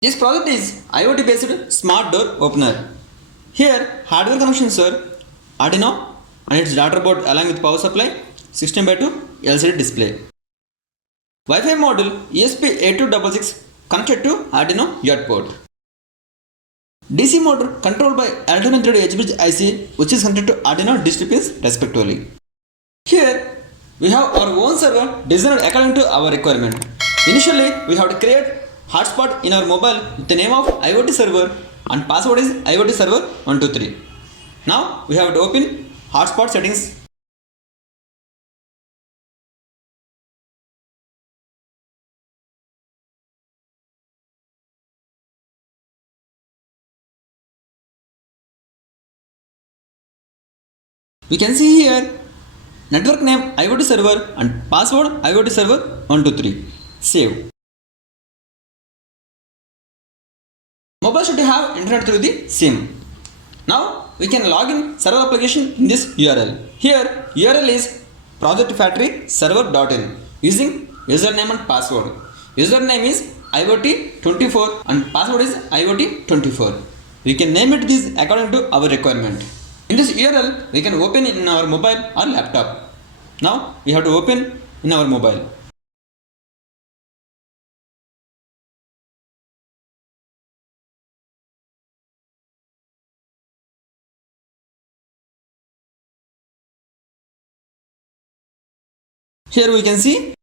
This project is IoT based Smart Door Opener. Here hardware connections are Arduino and its daughter board along with power supply, 16:2 LCD display. Wi-Fi module ESP8266 connected to Arduino UART port. DC motor controlled by L293d bridge IC which is connected to Arduino digital pins respectively. Here we have our own server designed according to our requirement. Initially we have to create hotspot in our mobile with the name of IoT server and password is IoT server 123. Now we have to open hotspot settings. We can see here network name IoT server and password IoT server 123. Save. Mobile should have internet through the SIM. Now we can log in server application in this URL. Here URL is projectfactoryserver.in using username and password. Username is IoT24 and password is IoT24. We can name it this according to our requirement. In this URL we can open in our mobile or laptop. Now we have to open in our mobile. Here we can see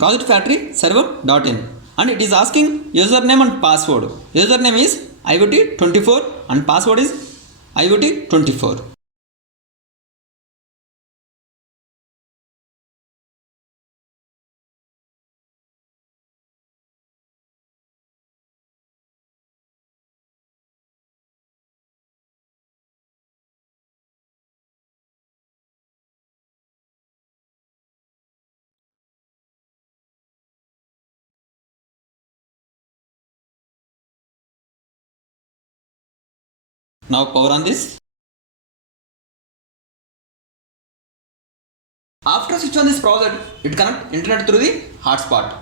projectfactoryserver.in and it is asking username and password. Username is IoT24 and password is IoT24. Now power on this. After switch on this project, it connect internet through the hotspot.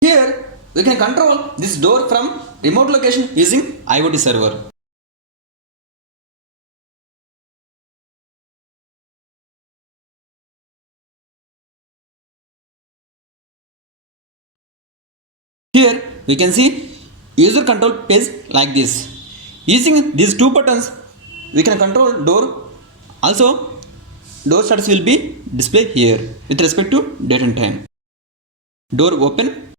Here we can control this door from remote location using IoT server. Here we can see user control page like this. Using these two buttons we can control door. Also door status will be displayed here with respect to date and time. Door open.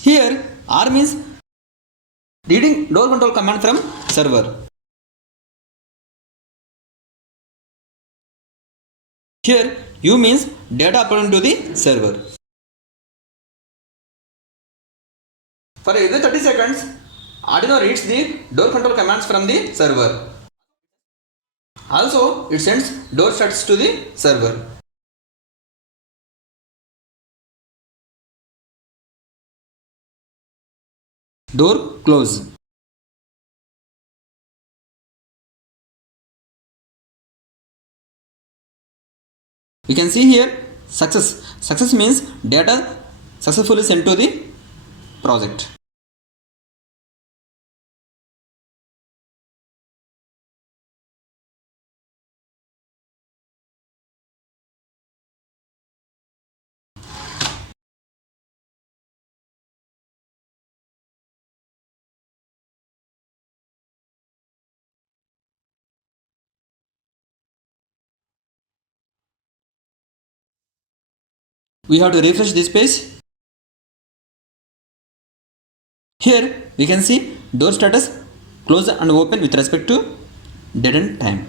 Here R means reading door control command from server. Here U means data according to the server. For every 30 seconds, Arduino reads the door control commands from the server. Also, it sends door status to the server. Door close. We can see here success. Success means data successfully sent to the project. We have to refresh this page. Here we can see door status close and open with respect to date and time.